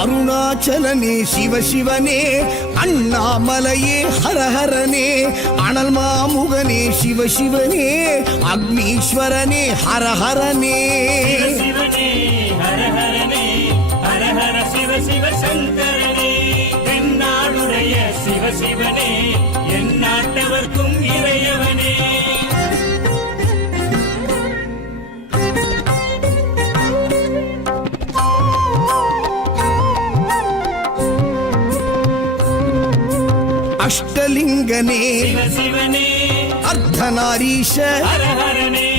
அருணாச்சலனே சிவசிவனே, அண்ணாமலையே ஹரஹரனே, அனல் மாமுகனே சிவசிவனே, அக்னீஸ்வரனே ஹரஹரனே. சிவசிவனே ஹரஹரனே, ஹரஹர சிவ சிவ சங்கரனே, தென்னாடுடைய சிவசிவனே, என் நாட்டவர்க்கும் இறையவனே. அஷ்டலிங்கனே சிவசிவனே, அர்த்தநாரீஷ ஹரஹரனே,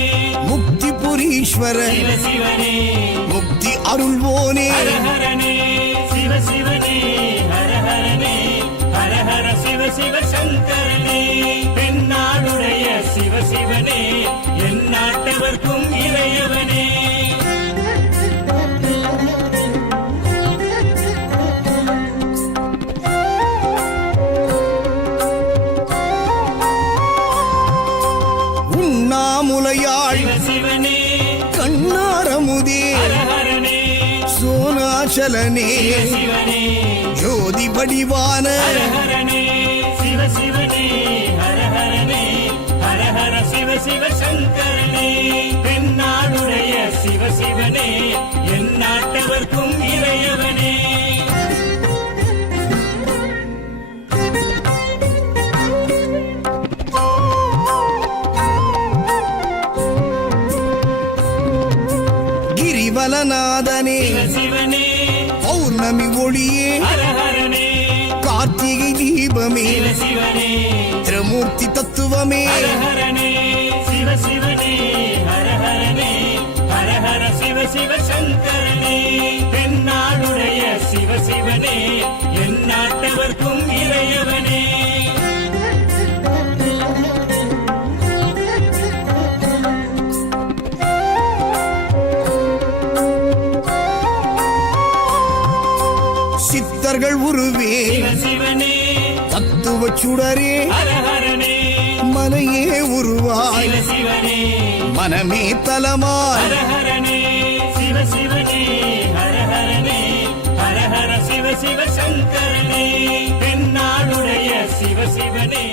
முக்திபுரீஸ்வர சிவசிவனே, முக்தி அருள்வோனே. ஹரஹரனே சிவசிவனே, ஹரஹரனே, ஹரஹர சிவ சிவ சங்கரனே, தென்னாடுடைய சிவசிவனே, என் நாட்டவர்க்கும் இறையவனே. உண்ணாமுலையாள் சிவசிவனே, கண்ணாரமுதே ஹரஹரனே, சோனாச்சலனே சிவசிவனே, ஜோதி வடிவான ஹரஹரனே சிவசிவனே, ஹரஹரனே, ஹரஹர சிவ சிவ சங்கரனே, தென்னாடுடைய சிவசிவனே, என் நாட்டவர்க்கும் இறையவனே. கிரிவலநாதனே சிவசிவனே, பௌர்ணமி ஒளியே ஹரஹரனே, கார்த்திகை தீபமே சிவசிவனே, திரமூர்த்தி தத்துவமே. ஹரஹரனே சிவசிவனே, ஹரஹரனே, ஹரஹர சிவ சிவ சங்கரனே, தென்னாடுடைய சிவசிவனே, என் நாட்டவர்க்கும் இறையவனே. சித்தர்கள் உருவே சிவசிவனே, தத்துவ சுடரே ஹரஹரனே, மனையே உருவாய் சிவசிவனே, மனமே தலமாய். ஹரஹரனே சிவசிவனே, ஹரஹரனே, ஹரஹர சிவ சிவ சங்கரனே, தென்னாடுடைய சிவசிவனே.